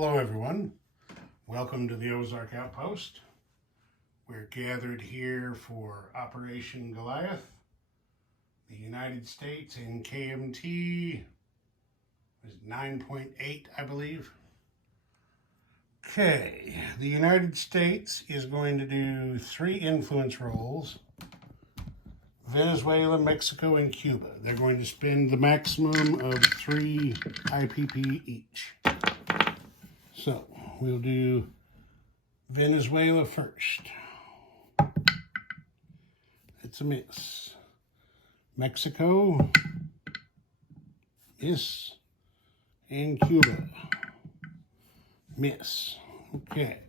Hello everyone, welcome to the Ozark Outpost. We're gathered here for Operation Goliath. The United States in KMT was 9.8, I believe. Okay, the United States is going to do 3 influence roles: Venezuela, Mexico, and Cuba. They're going to spend the maximum of 3 IPP each. So we'll do Venezuela first. It's a miss. Mexico, miss. And Cuba, miss. Okay.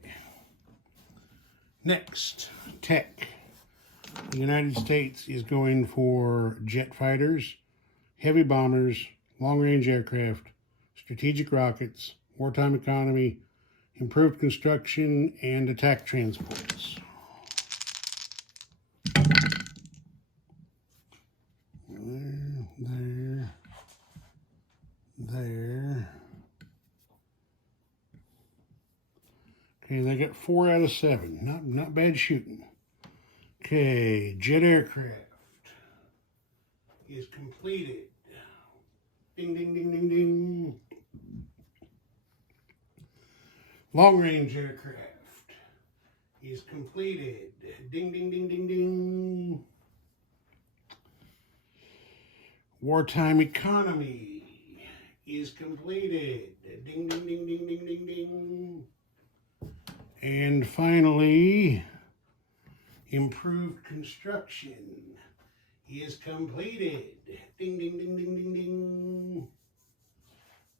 Next, tech. The United States is going for jet fighters, heavy bombers, long-range aircraft, strategic rockets, wartime economy, improved construction, and attack transports. There. Okay, they got 4 out of 7. Not bad shooting. Okay, jet aircraft is completed. Ding, ding, ding, ding, ding. Long-range aircraft is completed. Ding, ding, ding, ding, ding. Wartime economy is completed. Ding, ding, ding, ding, ding, ding, ding. And finally, improved construction is completed. Ding, ding, ding, ding, ding, ding.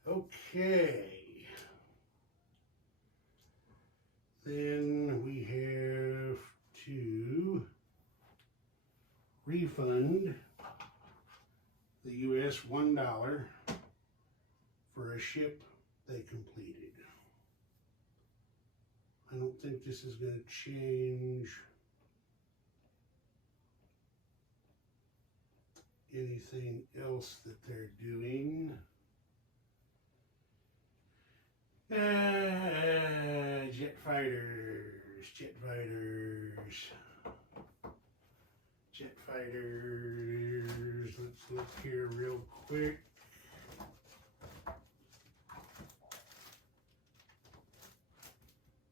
Okay. Then we have to refund the U.S. $1 for a ship they completed. I don't think this is going to change anything else that they're doing. Jet fighters. Let's look here real quick.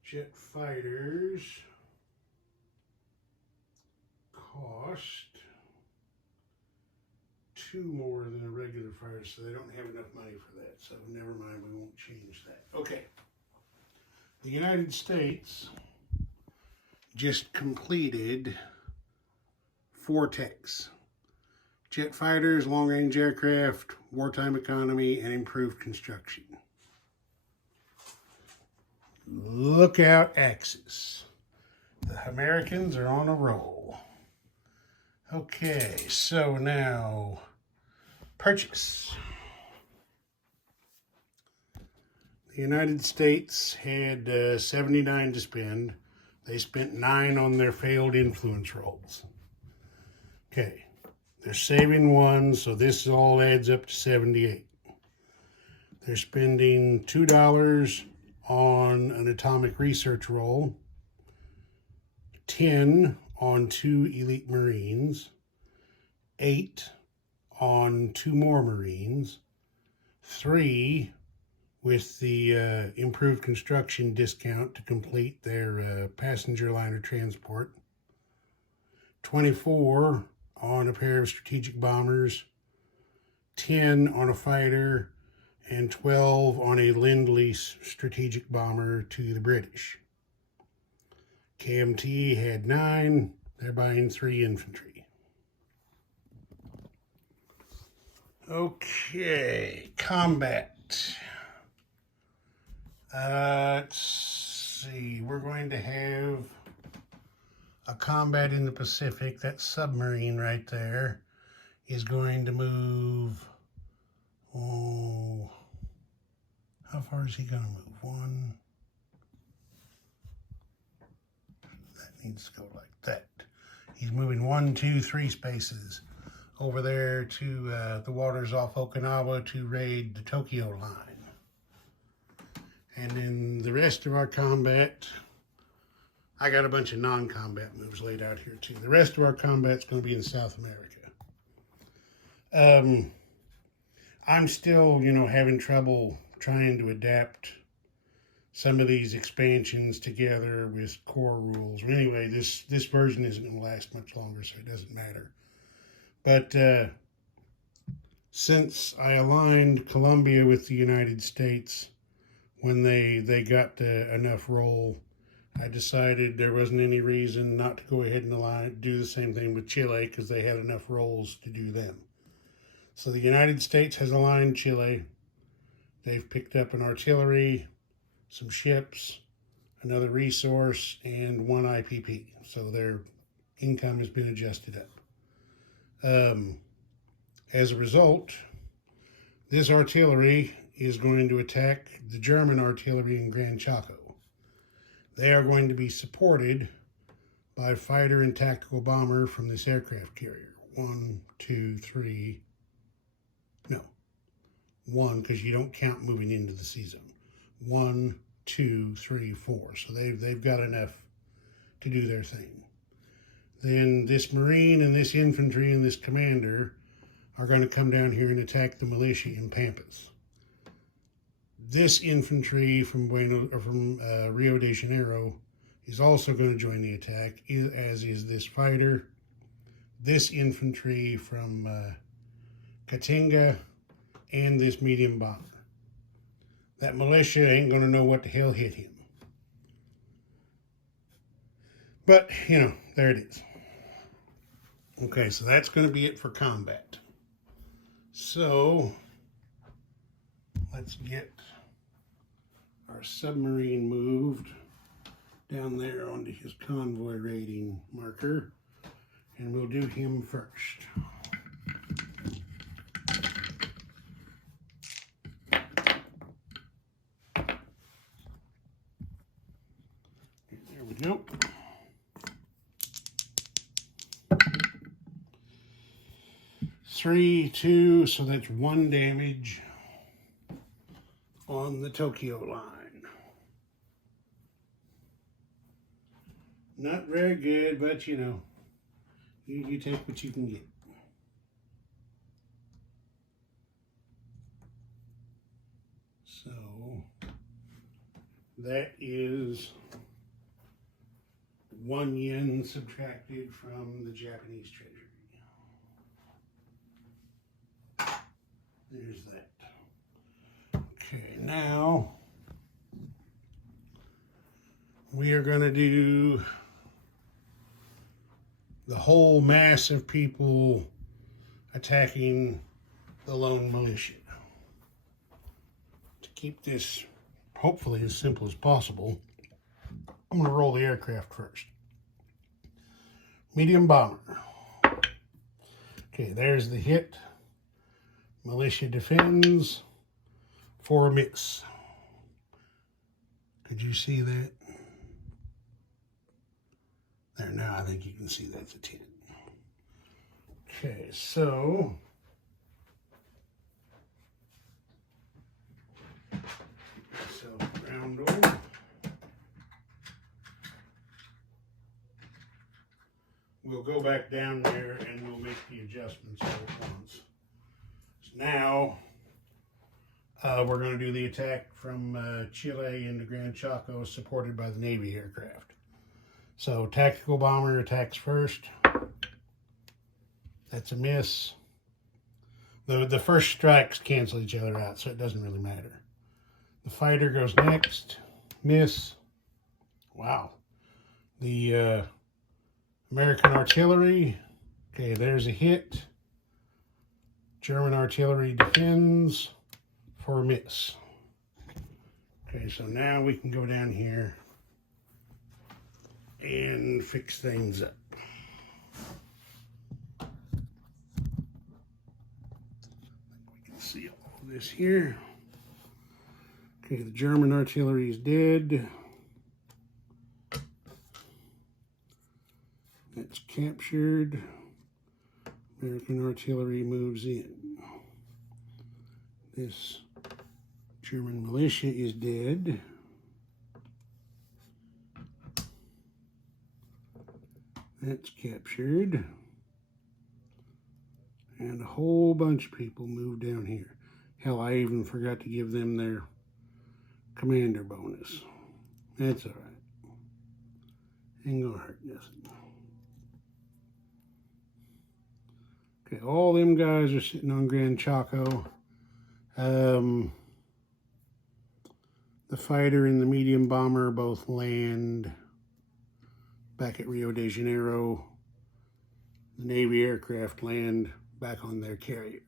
Jet fighters cost 2 more than a regular fighter, so they don't have enough money for that. So never mind, we won't change that. Okay. The United States just completed 4 techs: jet fighters, long-range aircraft, wartime economy, and improved construction. Look out, Axis. The Americans are on a roll. Okay, so now purchase. The United States had 79 to spend. They spent 9 on their failed influence rolls. Okay, they're saving 1, so this all adds up to 78. They're spending $2 on an atomic research roll, 10 on 2 elite Marines, 8 on 2 more Marines, 3 with the improved construction discount to complete their passenger liner transport, 24 on a pair of strategic bombers, 10 on a fighter, and 12 on a Lend-Lease strategic bomber to the British. KMT had 9. They're buying 3 infantry. Okay, combat. Let's see. We're going to have a combat in the Pacific. That submarine right there is going to move. Oh, how far is he going to move? 1. That needs to go like that. He's moving 1, 2, 3 spaces over there to the waters off Okinawa to raid the Tokyo line. And then the rest of our combat, I got a bunch of non-combat moves laid out here too. The rest of our combat's going to be in South America. I'm still, having trouble trying to adapt some of these expansions together with core rules. Anyway, this version isn't going to last much longer, so it doesn't matter. But since I aligned Colombia with the United States when they got enough roll, I decided there wasn't any reason not to go ahead and do the same thing with Chile because they had enough rolls to do them. So the United States has aligned Chile. They've picked up an artillery, some ships, another resource, and one IPP. So their income has been adjusted up. As a result, this artillery is going to attack the German artillery in Gran Chaco. They are going to be supported by fighter and tactical bomber from this aircraft carrier. One, because you don't count moving into the sea zone. 1, 2, 3, 4. So they've got enough to do their thing. Then this Marine and this infantry and this commander are going to come down here and attack the militia in Pampas. This infantry from Rio de Janeiro is also going to join the attack, as is this fighter. This infantry from Caatinga, and this medium bomber. That militia ain't going to know what the hell hit him. But, there it is. Okay, so that's going to be it for combat. So, let's get our submarine moved down there onto his convoy rating marker, and we'll do him first. There we go. Three, 2, so that's 1 damage on the Tokyo line. Not very good, but you take what you can get. So that is 1 yen subtracted from the Japanese treasury. There's that. Okay, now we are going to do the whole mass of people attacking the lone militia. To keep this hopefully as simple as possible, I'm going to roll the aircraft first. Medium bomber. Okay, there's the hit. Militia defends for a miss. Could you see that? There, now I think you can see that's a 10. Okay, so round over. We'll go back down there and we'll make the adjustments all at once. So now we're going to do the attack from Chile into Gran Chaco, supported by the Navy aircraft. So tactical bomber attacks first. That's a miss. The first strikes cancel each other out, so it doesn't really matter. The fighter goes next. Miss. Wow. The American artillery. Okay, there's a hit. German artillery defends for a miss. Okay, so now we can go down here and fix things up. We can see all of this here. Okay, the German artillery is dead. That's captured. American artillery moves in. This German militia is dead. That's captured. And a whole bunch of people moved down here. Hell, I even forgot to give them their commander bonus. That's all right. Ain't gonna hurt nothing. Okay, all them guys are sitting on Grand Chaco. The fighter and the medium bomber both land back at Rio de Janeiro. The Navy aircraft land back on their carrier.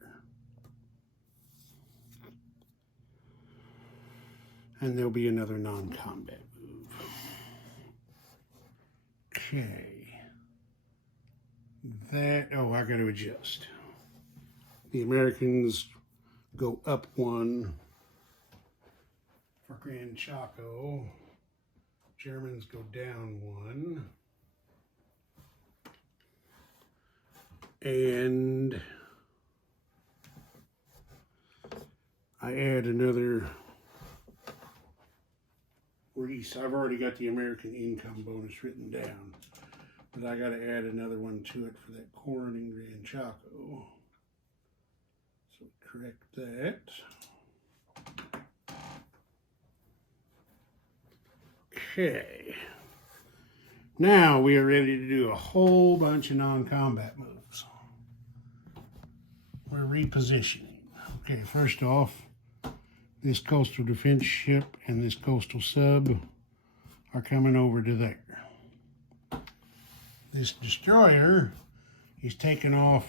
And there'll be another non-combat move. Okay. Oh, I got to adjust. The Americans go up one for Grand Chaco. Germans go down one. And I add another Reese. I've already got the American income bonus written down, but I got to add another one to it for that corn in Grand Chaco. So correct that. Okay. Now we are ready to do a whole bunch of non-combat moves. We're repositioning. Okay, first off, this coastal defense ship and this coastal sub are coming over to there. This destroyer is taking off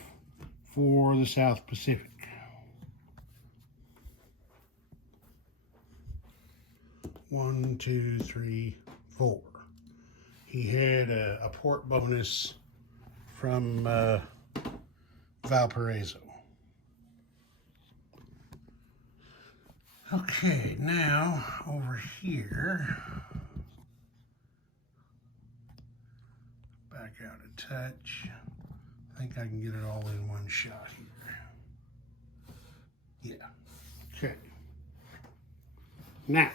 for the South Pacific. One, two, three, four. He had a port bonus from Valparaiso. Okay, now over here, back out a touch. I think I can get it all in one shot here. Yeah, okay. Now,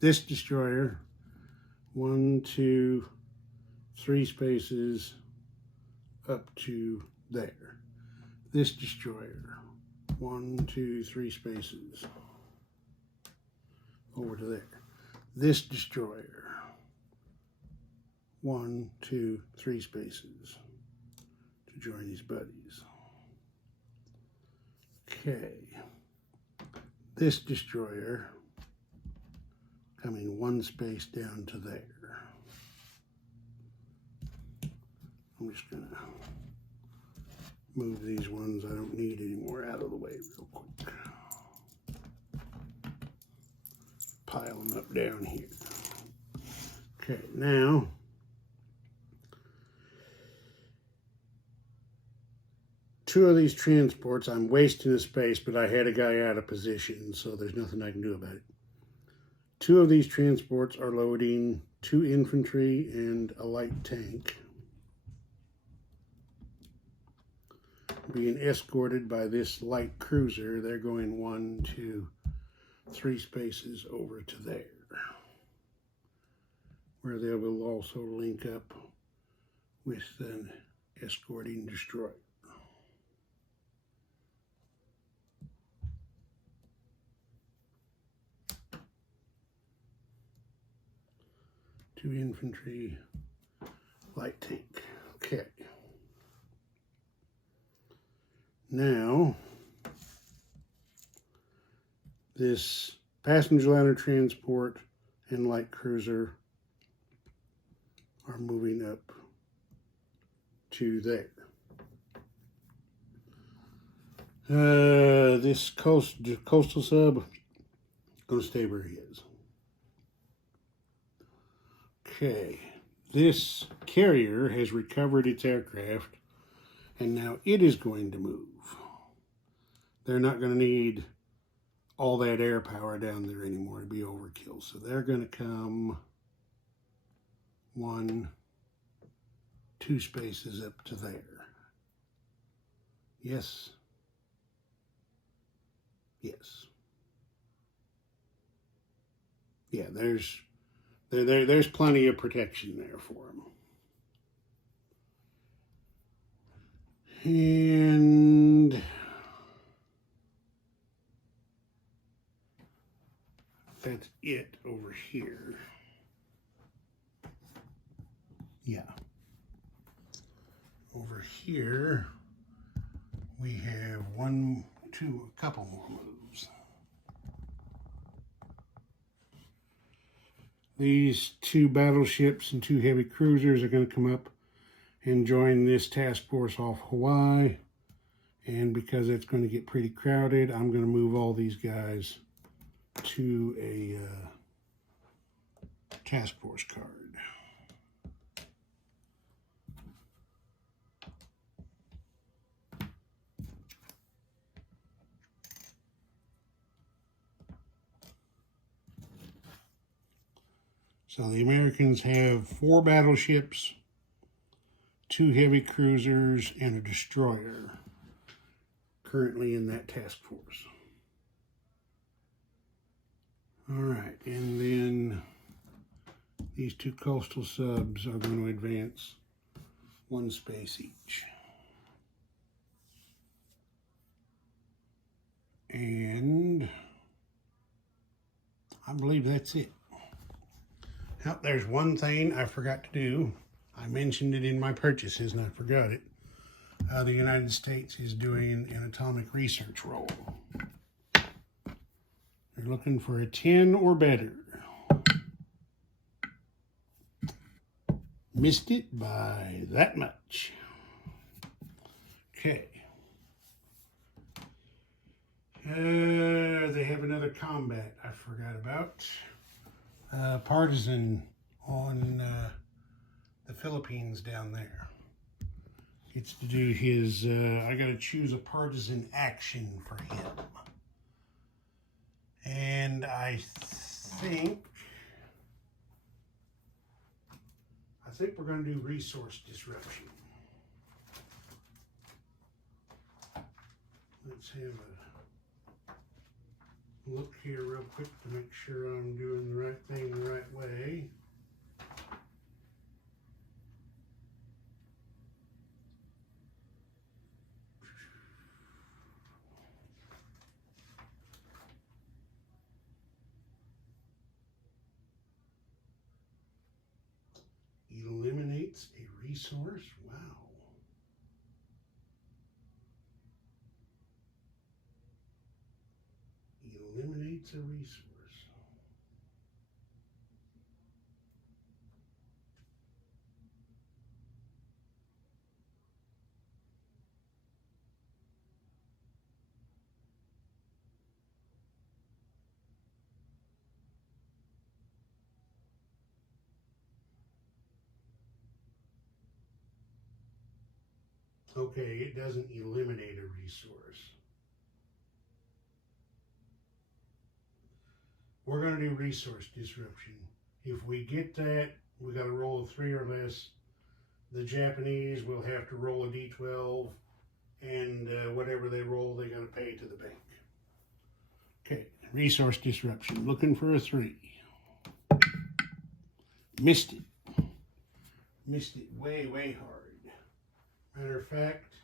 this destroyer, 1, 2, 3 spaces up to there. This destroyer, 1, 2, 3 spaces over to there. This destroyer, 1, 2, 3 spaces to join his buddies. Okay, this destroyer coming 1 space down to there. I'm just gonna move these ones I don't need anymore out of the way real quick. Pile them up down here. Okay, now two of these transports, I'm wasting a space, but I had a guy out of position, so there's nothing I can do about it. 2 of these transports are loading 2 infantry and a light tank, being escorted by this light cruiser. They're going 1, 2, 3 spaces over to there, where they will also link up with an escorting destroyer. Two infantry, light tank. Okay. Now, this passenger liner transport and light cruiser are moving up to there. This coastal sub gonna stay where he is. Okay, this carrier has recovered its aircraft, and now it is going to move. They're not going to need all that air power down there anymore to be overkill. So they're going to come 1, 2 spaces up to there. Yes, Yes. Yeah, there's plenty of protection there for them. And that's it over here. Yeah. Over here, we have a couple more moves. These 2 battleships and 2 heavy cruisers are going to come up and join this task force off Hawaii. And because it's going to get pretty crowded, I'm going to move all these guys to a task force card. So the Americans have 4 battleships, 2 heavy cruisers, and a destroyer currently in that task force. All right, and then these 2 coastal subs are going to advance 1 space each. And I believe that's it. Now, there's one thing I forgot to do. I mentioned it in my purchases and I forgot it. The United States is doing an atomic research roll. They're looking for a 10 or better. Missed it by that much. Okay. They have another combat I forgot about. Partisan on the Philippines down there. It's to do his, I gotta choose a partisan action for him. And I think we're gonna do resource disruption. Let's have a look here real quick to make sure I'm doing the right thing the right way. Eliminates a resource. Wow. Eliminates a resource. Okay, it doesn't eliminate a resource. We're going to do resource disruption. If we get that, we got to roll a 3 or less. The Japanese will have to roll a d12, and whatever they roll, they got to pay to the bank. Okay, resource disruption. Looking for a 3. Missed it. Missed it way, way hard. Matter of fact,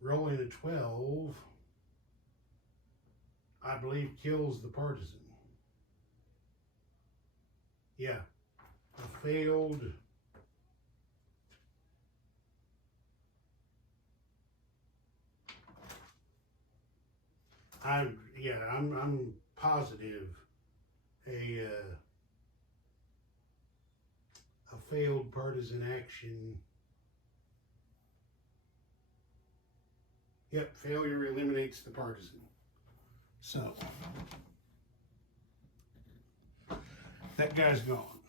rolling a 12, I believe, kills the partisan. Yeah, a failed. I'm positive a failed partisan action. Yep, failure eliminates the partisan. So that guy's gone.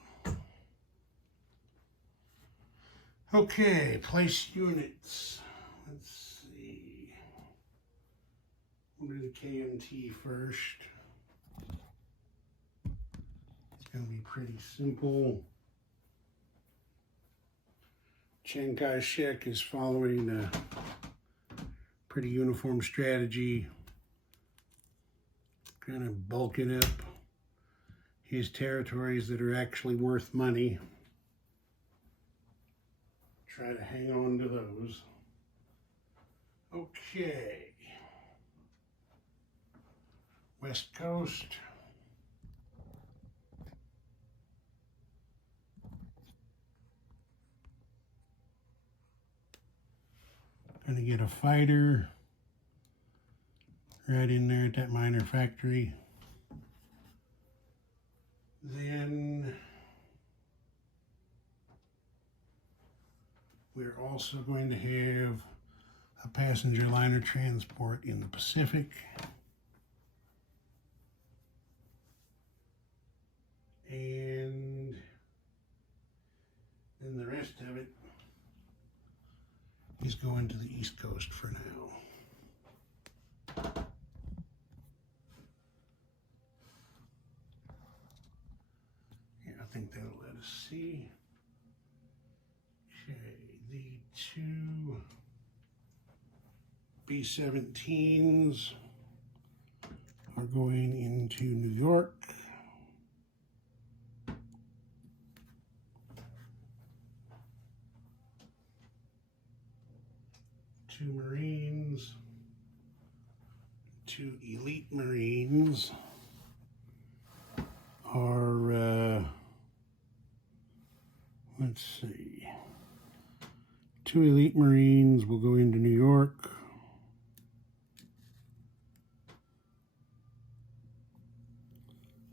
Okay, place units. Let's see. We'll do the KMT first. It's going to be pretty simple. Chiang Kai-shek is following a Pretty uniform strategy. Kind of bulking up his territories that are actually worth money. Try to hang on to those. Okay. West Coast. Gonna get a fighter right in there at that minor factory. Then we're also going to have a passenger liner transport in the Pacific. And then the rest of it is going to the East Coast for now. Yeah, I think that'll let us see. Okay, the two B-17s are going into New York. Two Marines, two Elite Marines are, let's see, two Elite Marines will go into New York.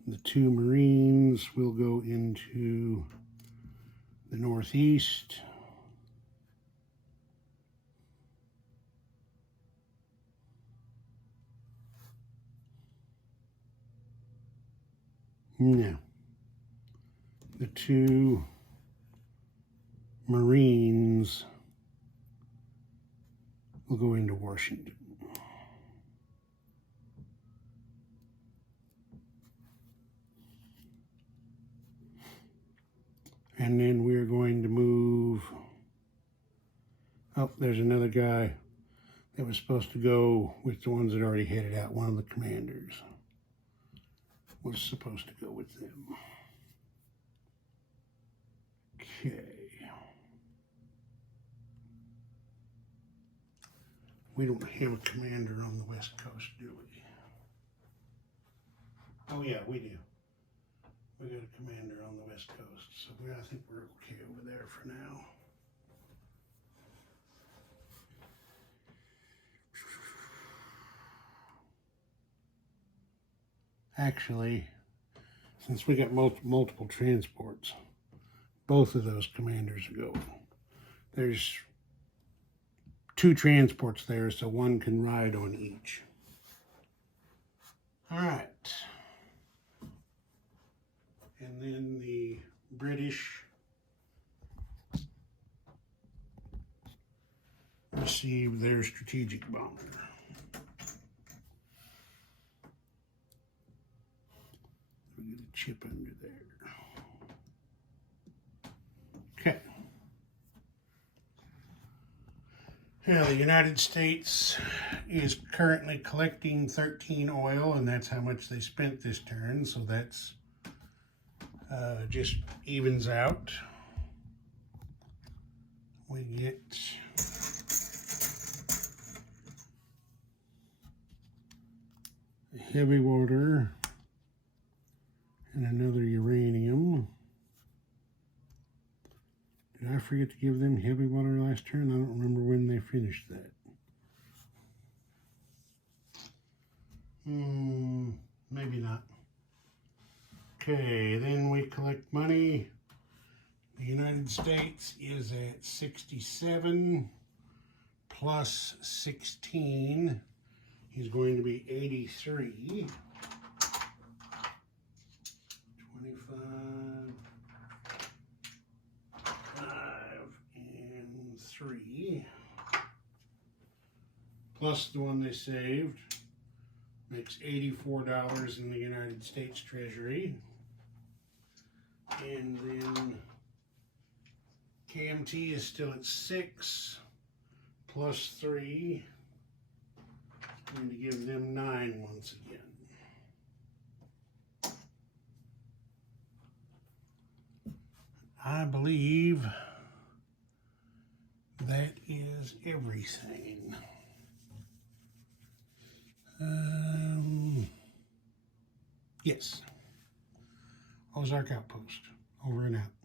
The two Marines will go into the Northeast. No. The two Marines will go into Washington. And then we're going to move. Oh, there's another guy that was supposed to go with the ones that already headed out. One of the commanders was supposed to go with them. Okay. We don't have a commander on the West Coast, do we? Oh yeah, we do. We got a commander on the West Coast, so I think we're okay over there for now. Actually, since we got multiple transports, both of those commanders are going. There's two transports there, so one can ride on each. All right. And then the British received their strategic bomber. We get a chip under there. Okay. Yeah, the United States is currently collecting 13 oil, and that's how much they spent this turn, so that's just evens out. We get heavy water and another uranium. Did I forget to give them heavy water last turn? I don't remember when they finished that. Maybe not. Okay, then we collect money. The United States is at 67 plus 16 is going to be 83. 25, 5, and 3. Plus the one they saved makes $84 in the United States Treasury. And then KMT is still at 6 plus 3 going to give them 9 once again. I believe that is everything. Yes. Ozark Outpost. Over and out.